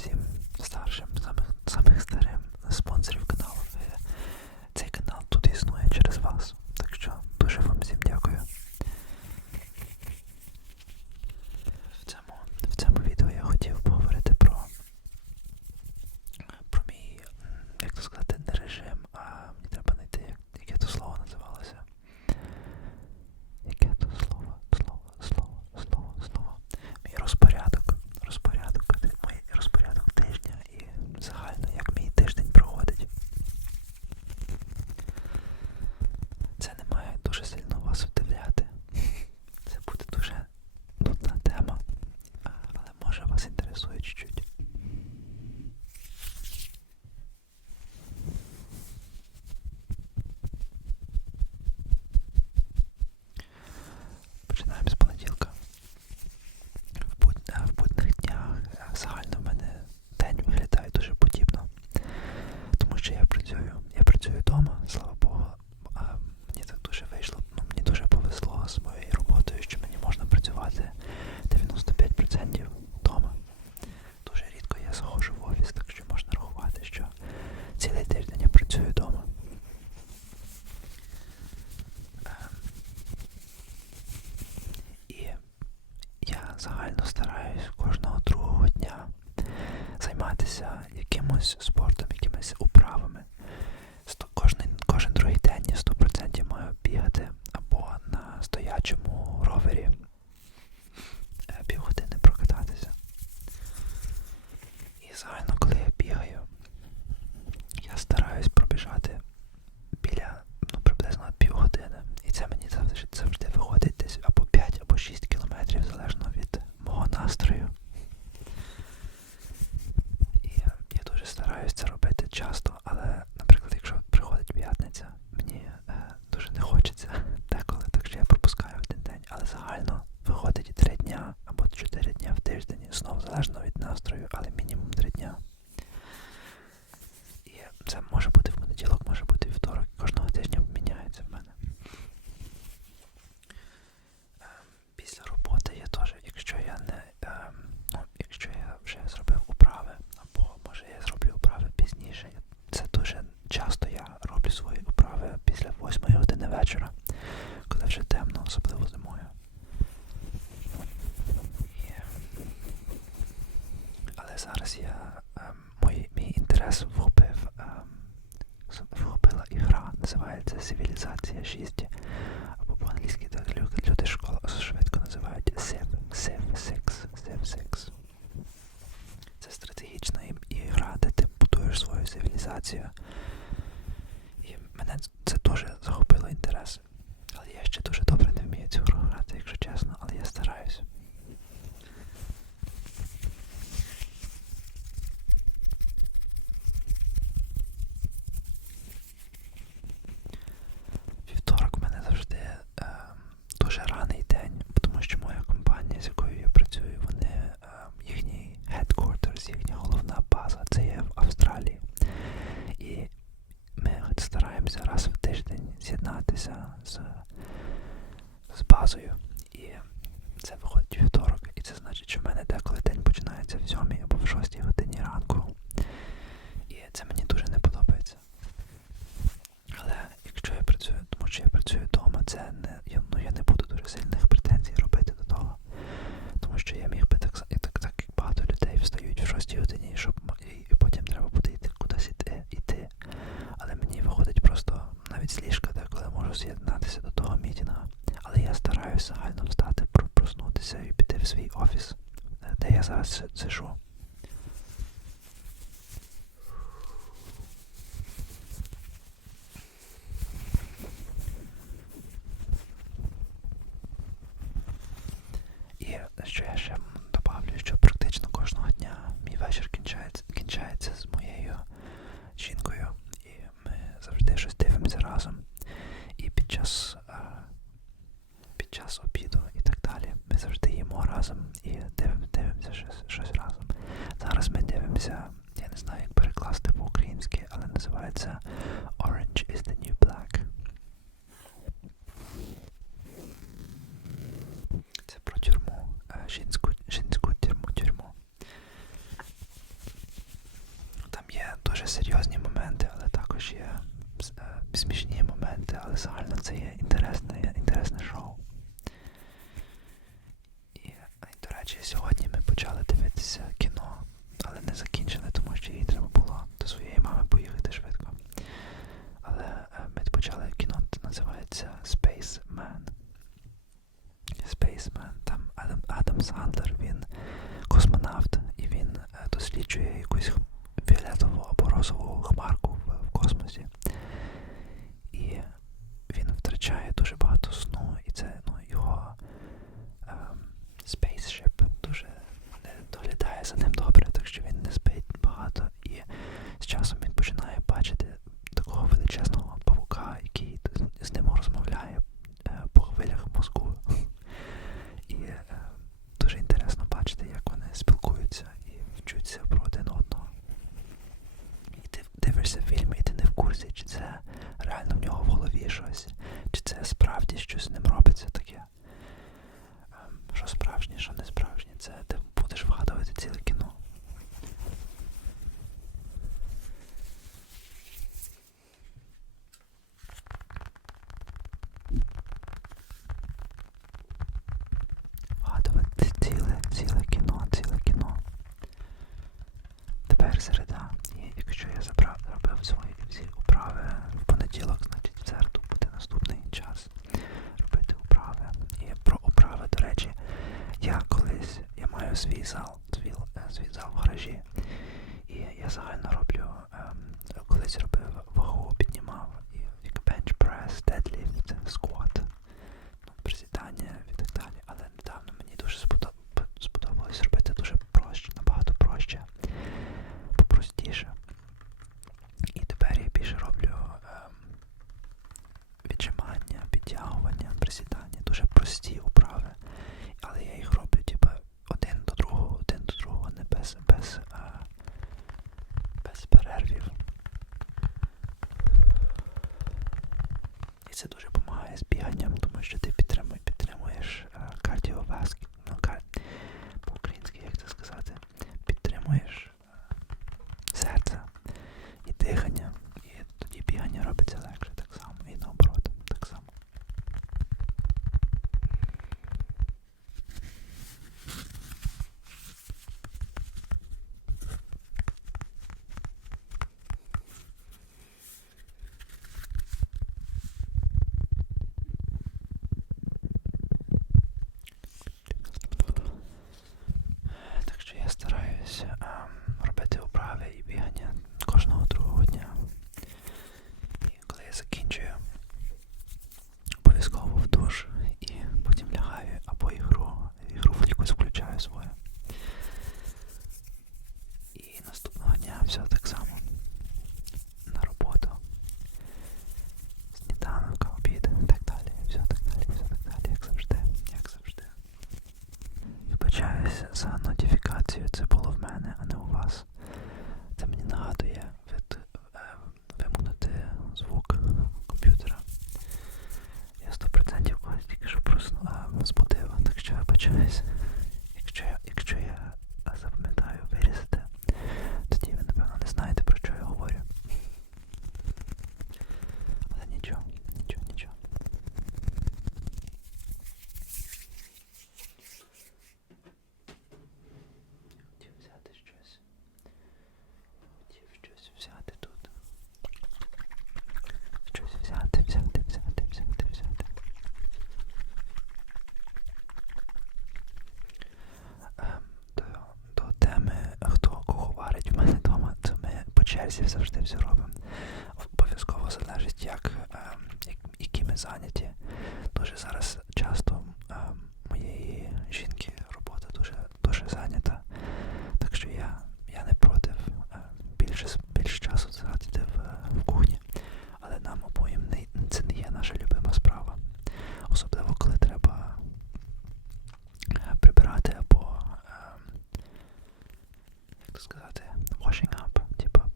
друзі. saben, no Це може бути в понеділок, може бути вівторок, кожного тижня міняється в мене. Ем, після роботи я теж, якщо я не... Ем, ну, якщо я вже зробив управи, або може я зроблю управи пізніше. Це дуже часто я роблю свої управи після 8 години вечора, коли вже темно, особливо зимою. Але зараз я ça, c'est chaud. so myself. я стараюсь сесії завжди все робимо. Обов'язково залежить, як, е, які ми зайняті. Дуже зараз часто е, моєї жінки робота дуже дуже зайнята. Так що я я не проти е, більше, більше часу згадати в, е, в кухні. Але нам обоїм не, це не є наша любима справа. Особливо, коли треба е, прибирати або, е, як сказати, washing up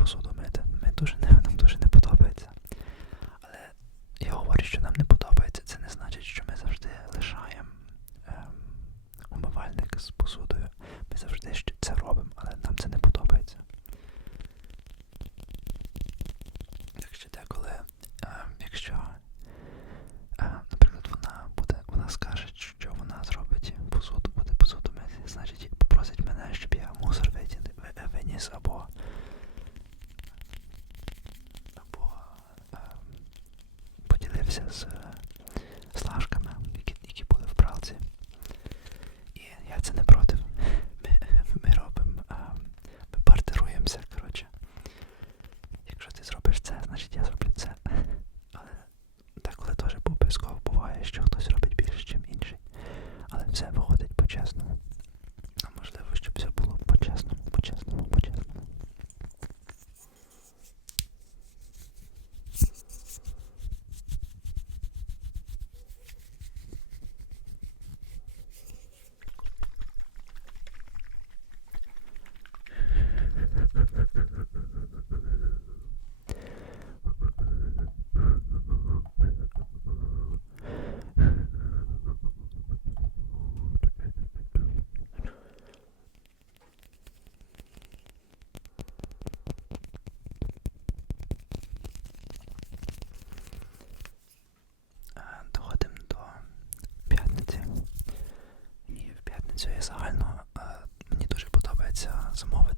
посуду мити. Ми дуже не, Нам дуже не подобається. Але я говорю, що нам не подобається, це не значить, що ми Jesus. Працює загально. Е, мені дуже подобається замовити.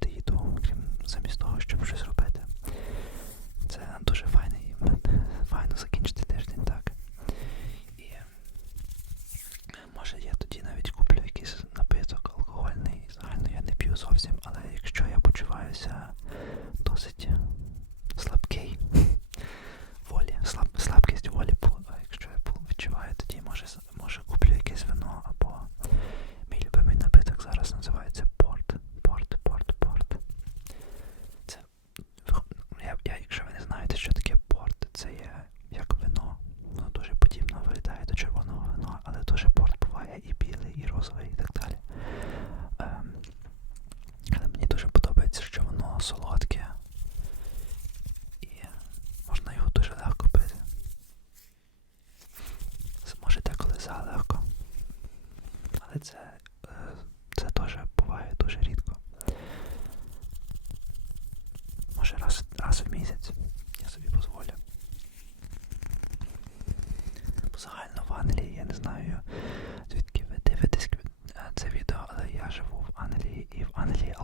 загально в Англії. Я не знаю, звідки ви дивитесь е, це відео, але я живу в Англії і в Англії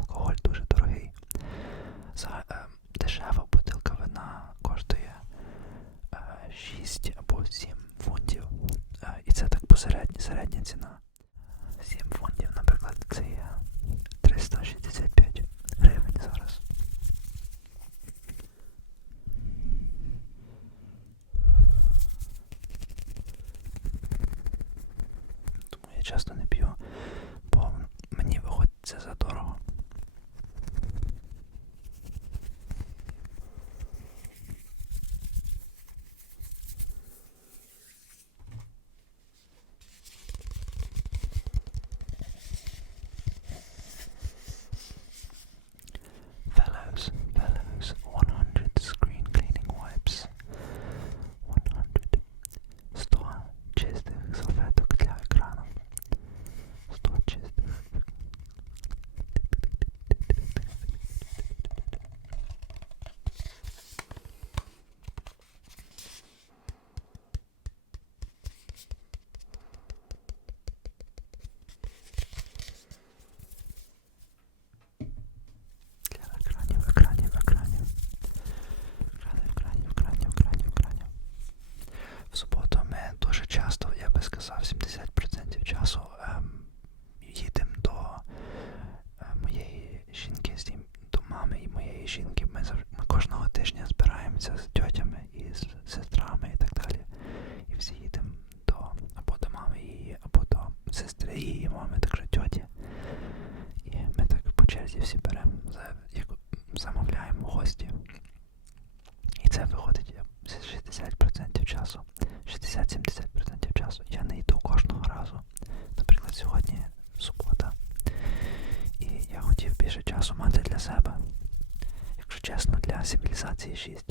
such issues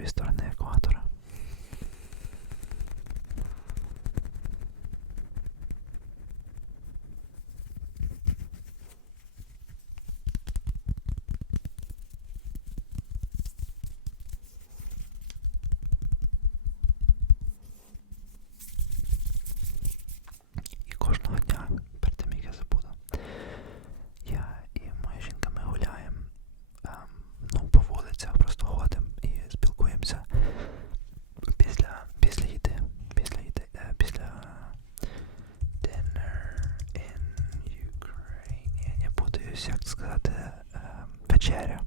fryseren ned hva якось, як сказати, е, е, вечеря.